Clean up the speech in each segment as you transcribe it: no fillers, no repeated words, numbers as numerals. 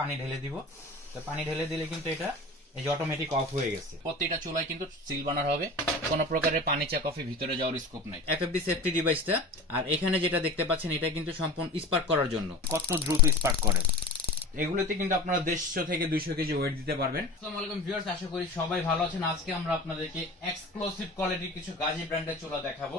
পানি ঢেলে দিব। তো পানি ঢেলে দিলে কিন্তু এটা এই যে অটোমেটিক অফ হয়ে গেছে। প্রত্যেকটা চুলায় কিন্তু সিল বানার হবে, কোনো প্রকারের পানি চা কফি ভিতরে যাওয়ার স্কোপ নাই। এফএফডি সেফটি ডিভাইসটা, আর এখানে যেটা দেখতে পাচ্ছেন এটা কিন্তু সম্পূর্ণ স্পার্ক করার জন্য। কত দ্রুত স্পার্ক করে, এগুলোতে কিন্তু আপনারা 150 থেকে 200 কেজি ওয়েট দিতে পারবেন। আসসালামু আলাইকুম ভিউয়ার্স, আশা করি সবাই ভালো আছেন। আজকে আমরা আপনাদেরকে এক্সক্লুসিভ কোয়ালিটির কিছু গাজী ব্র্যান্ডের চুলা দেখাবো।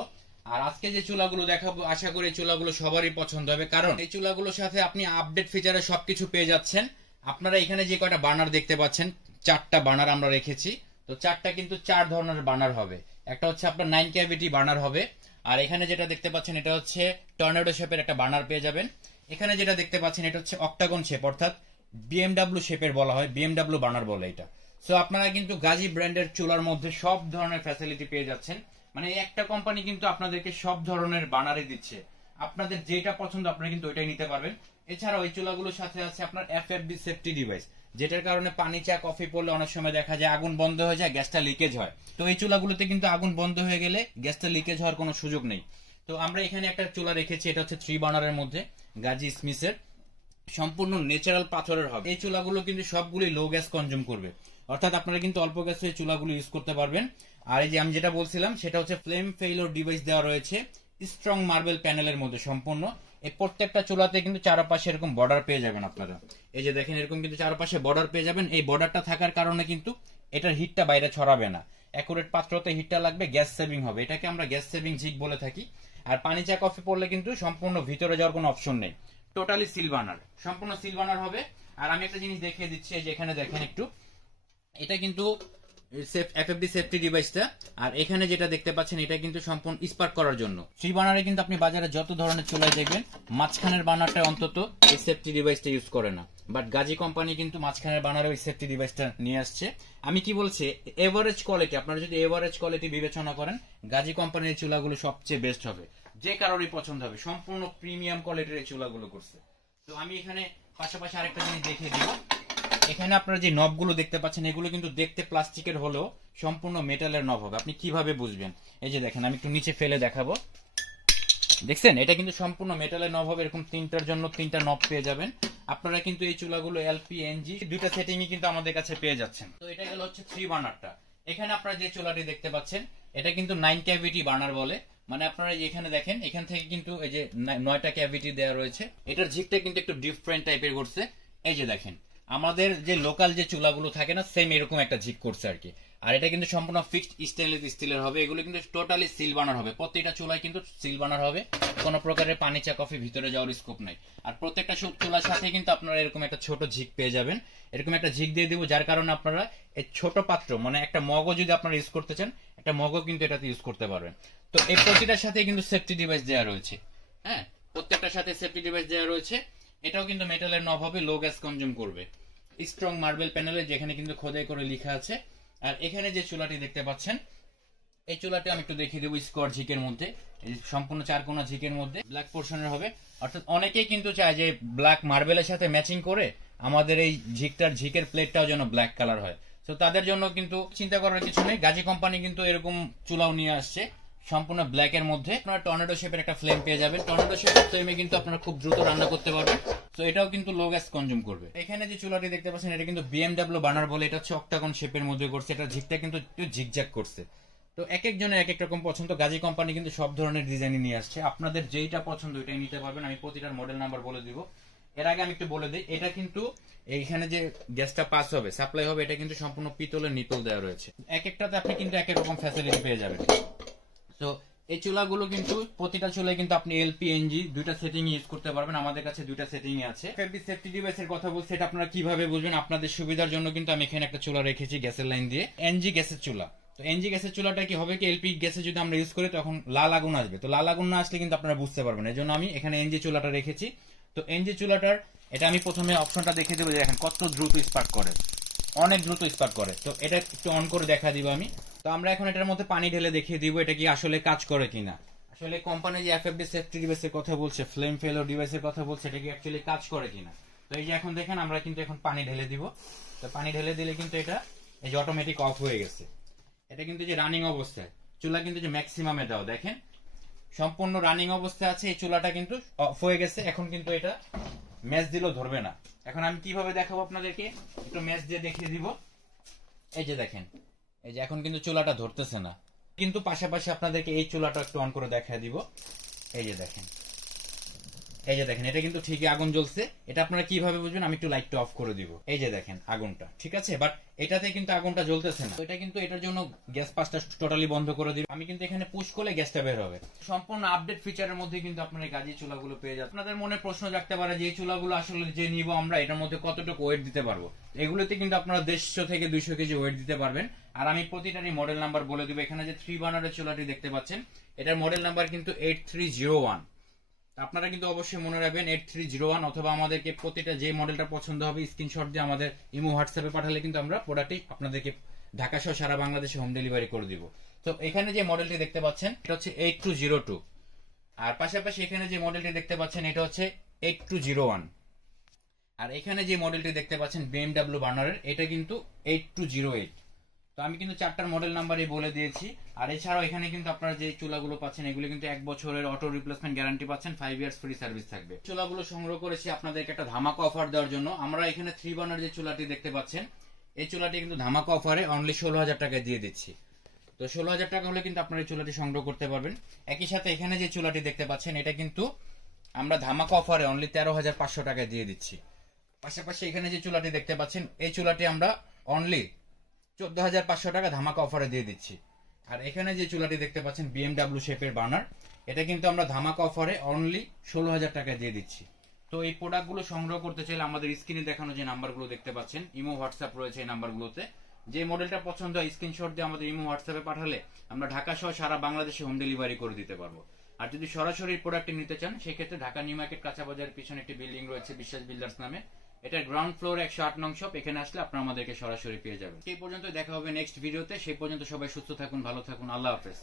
আর আজকে যে চুলাগুলো দেখাবো আশা করি চুলাগুলো সবারই পছন্দ হবে, কারণ এই চুলাগুলোর সাথে আপনি আপডেট ফিচারে সবকিছু পেয়ে যাচ্ছেন। আপনারা এখানে যে কয়টা বার্নার দেখতে পাচ্ছেন, 4টা বার্নার আমরা রেখেছি। তো 4টা কিন্তু 4 ধরনের বার্নার হবে। একটা হচ্ছে আপনার 9 ক্যাভিটি বার্নার হবে, আর এখানে যেটা দেখতে পাচ্ছেন এটা হচ্ছে টর্নেডো শেপের একটা বার্নার পেয়ে যাবেন। এখানে যেটা দেখতে পাচ্ছেন এটা হচ্ছে অক্টাগন শেপ, অর্থাৎ বিএমডাব্লিউ শেপের বলা হয়, বিএমডাব্লিউ বার্নার বলে এটা। সো আপনারা কিন্তু গাজী ব্র্যান্ডের চুলার মধ্যে সব ধরনের ফ্যাসিলিটি পেয়ে যাচ্ছেন। মানে একটা কোম্পানি কিন্তু আপনাদেরকে সব ধরনের বার্নারই দিচ্ছে, আপনাদের যেটা পছন্দ আপনারা কিন্তু ওইটাই নিতে পারবেন। এছাড়াও এই চুলাগুলোর সাথে আছে আপনার এফএফডি সেফটি ডিভাইস, যেটার কারণে পানি চা কফি পড়লে অনেক সময় দেখা যায় আগুন বন্ধ হয়ে যায়, গ্যাসটা লিকেজ হয়। তো এই চুলাগুলোতে কিন্তু আগুন বন্ধ হয়ে গেলে গ্যাসটা লিকেজ হওয়ার কোনো সুযোগ নেই। তো আমরা এখানে একটা চুলা রেখেছি, এটা হচ্ছে 3 বার্নারের মধ্যে গাজী স্মিথের, সম্পূর্ণ ন্যাচারাল পাথরের হবে। এই চুলাগুলো কিন্তু সবগুলি লো গ্যাস কনজিউম করবে, অর্থাৎ আপনারা কিন্তু অল্প গ্যাসে এই চুলাগুলো ইউজ করতে পারবেন। আর এই যে আমি যেটা বলছিলাম সেটা হচ্ছে ফ্লেম ফেইলর ডিভাইস দেওয়া রয়েছে স্ট্রং মার্বেল প্যানেলের মধ্যে সম্পূর্ণ। এই প্রত্যেকটা চুলাতে কিন্তু চারপাশে এরকম বর্ডার পেয়ে যাবেন আপনারা। এই যে দেখেন এরকম কিন্তু চারপাশে বর্ডার পেয়ে যাবেন। এই বর্ডারটা থাকার কারণে কিন্তু এটার হিটটা বাইরে ছড়াবে না, অ্যাকুরেট পাত্রতে হিটটা লাগবে, গ্যাস সেভিং হবে। এটাকে আমরা গ্যাস সেভিং ঝিক বলে থাকি। আর পানি চা কফি পড়লে কিন্তু সম্পূর্ণ ভিতরে যাওয়ার কোনো অপশন নেই, টোটালি সিল বার্নার, সম্পূর্ণ সিল বার্নার হবে। আর আমি একটা জিনিস দেখিয়ে দিচ্ছি, যে এখানে দেখেন একটু, এটা কিন্তু এফএফডি সেফটি ডিভাইসটা, আর এখানে যেটা দেখতে পাচ্ছেন এটা কিন্তু সম্পূর্ণ স্পার্ক করার জন্য। 3 বার্নারে কিন্তু আপনি বাজারে যত ধরনের চুলাই দেখবেন মাঝখানের বার্নারটা অন্তত এই সেফটি ডিভাইসটা ইউজ করে না, বাট গাজী কোম্পানি কিন্তু মাঝখানের বার্নারে ওই সেফটি ডিভাইসটা নিয়ে আসছে। আমি কি বলছি, এভারেজ কোয়ালিটি, আপনারা যদি এভারেজ কোয়ালিটি বিবেচনা করেন গাজী কোম্পানির চুলাগুলো সবচেয়ে বেস্ট হবে, যে কারোরই পছন্দ হবে। সম্পূর্ণ প্রিমিয়াম কোয়ালিটির এই চুলাগুলো করছে। তো আমি এখানে পাশাপাশি আরেকটা জিনিস দেখিয়ে দিব। এখানে আপনারা যে নবগুলো দেখতে পাচ্ছেন এগুলো কিন্তু দেখতে প্লাস্টিকের হলেও সম্পূর্ণ মেটালের নব হবে। আপনি কিভাবে বুঝবেন, এই যে দেখেন আমি একটু নিচে ফেলে দেখাবো, দেখছেন এটা কিন্তু সম্পূর্ণ মেটালের নব হবে। এরকম 3টার জন্য 3টা নব পেয়ে যাবেন। আপনারা কিন্তু এই চুলাগুলো এলপি এনজি 2টা সেটিংই কিন্তু আমাদের কাছে পেয়ে যাচ্ছেন। তো এটা গেল হচ্ছে 3 বার্নারটা। এখানে আপনারা যে চুলাটি দেখতে পাচ্ছেন এটা কিন্তু 9 ক্যাভিটি বার্নার বলে। মানে আপনারা এখানে দেখেন, এখান থেকে কিন্তু এই যে 9টা ক্যাভিটি দেওয়া রয়েছে। এটার ঝিকটা কিন্তু একটু ডিফারেন্ট টাইপের করছে। এই যে দেখেন আমাদের যে লোকাল যে চুলাগুলো থাকে না, সেম এরকম একটা ঝিক করছে আর কি। আর এটা কিন্তু সম্পূর্ণ ফিক্সড স্টেনলেস স্টিলের হবে। এগুলো কিন্তু টোটালি সিল বার্নার হবে, প্রত্যেকটা চুলায় কিন্তু সিল বার্নার হবে, কোনো প্রকারের পানি চা কফি ভিতরে যাওয়ার স্কোপ নাই। আর প্রত্যেকটা চুলার সাথে কিন্তু আপনারা এরকম একটা ছোট ঝিক পেয়ে যাবেন। এরকম একটা ঝিক দিয়ে দিব, যার কারণে আপনারা এই ছোট পাত্র, মানে একটা মগও যদি আপনারা ইউজ করতে চান, একটা মগও কিন্তু এটাতে ইউজ করতে পারবেন। তো এই প্রতিটার সাথে কিন্তু সেফটি ডিভাইস দেওয়া রয়েছে। হ্যাঁ, প্রত্যেকটার সাথে সেফটি ডিভাইস দেওয়া রয়েছে। এটাও কিন্তু মেটালের নব হবে, লো গ্যাস কনজিউম করবে, স্ট্রং মার্বেল প্যানেলে, যেখানে কিন্তু খোদাই করে লেখা আছে। আর এখানে যে চুলাটি দেখতে পাচ্ছেন এই চুলাটি আমি একটু দেখিয়ে দেবো, স্কোয়ার ঝিকের মধ্যে, সম্পূর্ণ 4 কোণা ঝিকের মধ্যে ব্ল্যাক পোর্শনের হবে। অর্থাৎ অনেকেই কিন্তু চায় যে ব্ল্যাক মার্বেলের সাথে ম্যাচিং করে আমাদের এই ঝিকের প্লেটটাও যেন ব্ল্যাক কালার হয়। তো তাদের জন্য কিন্তু চিন্তা করার কিছু নেই, গাজী কোম্পানি কিন্তু এরকম চুলাও নিয়ে আসছে সম্পূর্ণ ব্ল্যাক এর মধ্যে। আপনারা টর্নেডো শেপের একটা ফ্লেম পেয়ে যাবেন। টর্নেডো শেপের ফ্লেমে কিন্তু আপনারা খুব দ্রুত রান্না করতে পারবেন। তো এটাও কিন্তু লো গ্যাস কনজিউম করবে। এখানে যে চুলাটি দেখতে পাচ্ছেন এটা কিন্তু বিএমডাব্লিউ বার্নার বলে, এটা হচ্ছে অক্টাগন শেপের মধ্যে করছে। এটা ঝিকটা কিন্তু একটু ঝিকঝাক করছে। তো এক একজনের এক এক রকম পছন্দ, গাজী কোম্পানি কিন্তু সব ধরনের ডিজাইন নিয়ে আসছে। আপনাদের যেইটা পছন্দ ওইটাই নিতে পারবেন। আমি প্রতিটার মডেল নাম্বার বলে দিব। এর আগে আমি একটু বলে দিই, এটা কিন্তু এইখানে যে গ্যাসটা পাস হবে, সাপ্লাই হবে, এটা কিন্তু সম্পূর্ণ পিতলের নিপল দেওয়া রয়েছে। এক একটাতে আপনি কিন্তু এক এক রকম ফ্যাসিলিটি পেয়ে যাবেন। তো এই চুলাগুলো কিন্তু প্রতিটা চুলায় কিন্তু আপনি এলপি এনজি 2টা সেটিং ইউজ করতে পারবেন। আমাদের কাছে 2টা সেটিং আছে। এফএফডি সেফটি ডিভাইসের কথা বলছি, এটা আপনারা কিভাবে বুঝবেন, আপনাদের সুবিধার জন্য কিন্তু আমি এখানে একটা চুলা রেখেছি গ্যাসের লাইন দিয়ে, এনজি গ্যাসের চুলা। তো এনজি গ্যাসের চুলাটা কি হবে, কি এলপি গ্যাসে যদি আমরা ইউজ করি তখন লাল আগুন আসবে। তো লাল আগুন না আসলে কিন্তু আপনারা বুঝতে পারবেন, এই জন্য আমি এখানে এনজি চুলাটা রেখেছি। তো এনজি চুলাটার এটা আমি প্রথমে অপশনটা দেখে দেবো, দেখেন কত দ্রুত স্পার্ক করে, অনেক দ্রুত স্পার্ক করে। তো এটা একটু অন করে দেখা দিব আমি। তো আমরা এখন এটার মধ্যে পানি ঢেলে দেখিয়ে দিব এটা কি আসলে কাজ করে কিনা। আসলে কোম্পানি যে এফএফডি সেফটি ডিভাইসের কথা বলছে, ফ্লেম ফেইলর ডিভাইসের কথা বলছে, এটা কি অ্যাকচুয়ালি কাজ করে কিনা। তো এই যে এখন দেখেন আমরা কিন্তু এখন পানি ঢেলে দিব। তো পানি ঢেলে দিলে কিন্তু এটা এই যে অটোমেটিক অফ হয়ে গেছে। এটা কিন্তু যে রানিং অবস্থায়, চুলা কিন্তু যে ম্যাক্সিমামে দাও, দেখেন সম্পূর্ণ রানিং অবস্থায় আছে। এই চুলাটা কিন্তু অফ হয়ে গেছে। এখন কিন্তু এটা ম্যাচ দিলেও ধরবে না। এখন আমি কিভাবে দেখাবো আপনাদেরকে, একটু ম্যাচ দিয়ে দেখিয়ে দিব। এই যে দেখেন, এই যে এখন কিন্তু চুলাটা ধরতেছে না, কিন্তু পাশাপাশি আপনাদেরকে এই চুলাটা একটু অন করে দেখায় দিব। এই যে দেখেন, এই যে দেখেন, এটা কিন্তু ঠিকই আগুন জ্বলছে। এটা আপনারা কিভাবে বুঝবেন, আমি একটু লাইটটা অফ করে দিব। এই যে দেখেন আগুনটা ঠিক আছে, বাট এটাতে কিন্তু আগুনটা জ্বলতেছে না। এটা কিন্তু এটার জন্য গ্যাস পাসটা টোটালি বন্ধ করে দিব। আমি কিন্তু এখানে পুশ করলে গ্যাসটা বের হবে। সম্পূর্ণ আপডেট ফিচারের মধ্যে কিন্তু আপনারা এই গাজি চুলাগুলো পেয়ে যাবেন। আপনাদের মনে প্রশ্ন জাগতে পারে যে এই চুলাগুলো আসলে যে নিব আমরা, এটার মধ্যে কতটুকু ওয়েট দিতে পারবো। এগুলোতে কিন্তু আপনারা 150 থেকে 200 কেজি ওয়েট দিতে পারবেন। আর আমি প্রতিটারই মডেল নাম্বার বলে দিব। এখানে যে 3 বার্নারের চুলাটি দেখতে পাচ্ছেন, এটার মডেল নাম্বার কিন্তু 8301। আপনারা কিন্তু অবশ্যই মনে রাখবেন 8301, অথবা আমাদেরকে প্রতিটা যে মডেলটা পছন্দ হবে স্ক্রিনশট দিয়ে আমাদের ইমো হোয়াটসঅ্যাপে পাঠালে কিন্তু আমরা প্রোডাক্টটি আপনাদেরকে ঢাকা সহ সারা বাংলাদেশে হোম ডেলিভারি করে দিব। তো এখানে যে মডেলটি দেখতে পাচ্ছেন এটা হচ্ছে 8202, আর পাশাপাশি এখানে যে মডেলটি দেখতে পাচ্ছেন এটা হচ্ছে 8201, আর এখানে যে মডেলটি দেখতে পাচ্ছেন BMW বার্নারের, এটা কিন্তু 8208। তো আমি কিন্তু 4টার মডেল নাম্বারই বলে দিয়েছি। আর এছাড়াও এখানে কিন্তু আপনারা যে চুলাগুলো পাচ্ছেন এগুলো কিন্তু 1 বছরের অটো রিপ্লেসমেন্ট গ্যারান্টি পাচ্ছেন, 5 ইয়ার্স ফ্রি সার্ভিস থাকবে। চুলাগুলো সংগ্রহ করেছি আপনাদেরকে একটা ধামাকা অফার দেওয়ার জন্য। আমরা এখানে 3 বার্নার যে চুলাটি দেখতে পাচ্ছেন, এই চুলাটি কিন্তু ধামাকা অফারে অনলি 16,000 টাকায় দিয়ে দিচ্ছি। তো 16,000 টাকা হলে কিন্তু আপনারা এই চুলাটি সংগ্রহ করতে পারবেন। একই সাথে এখানে যে চুলাটি দেখতে পাচ্ছেন এটা কিন্তু আমরা ধামাকা অফারে অনলি 13,500 টাকায় দিয়ে দিচ্ছি। পাশাপাশি এখানে যে চুলাটি দেখতে পাচ্ছেন এই চুলাটি আমরা অনলি 14,500 টাকা ধামাকা অফারে দিয়ে দিচ্ছি। আর এখানে যে চুলাটি দেখতে পাচ্ছেন BMW শেপের বার্নার, এটা কিন্তু আমরা ধামাকা অফারে অনলি 16,000 টাকায় দিয়ে দিচ্ছি। তো এই প্রোডাক্টগুলো সংগ্রহ করতে চাইলে আমাদের স্ক্রিনে দেখানো যে নাম্বারগুলো দেখতে পাচ্ছেন, ইমো হোয়াটসঅ্যাপ রয়েছে এই নাম্বারগুলোতে। যে মডেলটা পছন্দ হয় স্ক্রিনশট দিয়ে আমাদের ইমো হোয়াটসঅ্যাপে পাঠালে আমরা ঢাকা সহ সারা বাংলাদেশে হোম ডেলিভারি করে দিতে পারবো। আর যদি সরাসরি প্রোডাক্টটি নিতে চান সেক্ষেত্রে ঢাকা নিউ মার্কেট কাঁচা বাজারের পিছনে একটি বিল্ডিং রয়েছে বিশ্বাস বিল্ডার্স নামে, এটার গ্রাউন্ড ফ্লোরে 108 নং শপ। এখানে আসলে আপনারা আমাদেরকে সরাসরি পেয়ে যাবেন। সেই পর্যন্ত দেখা হবে নেক্সট ভিডিওতে। সেই পর্যন্ত সবাই সুস্থ থাকুন, ভালো থাকুন, আল্লাহ হাফেজ।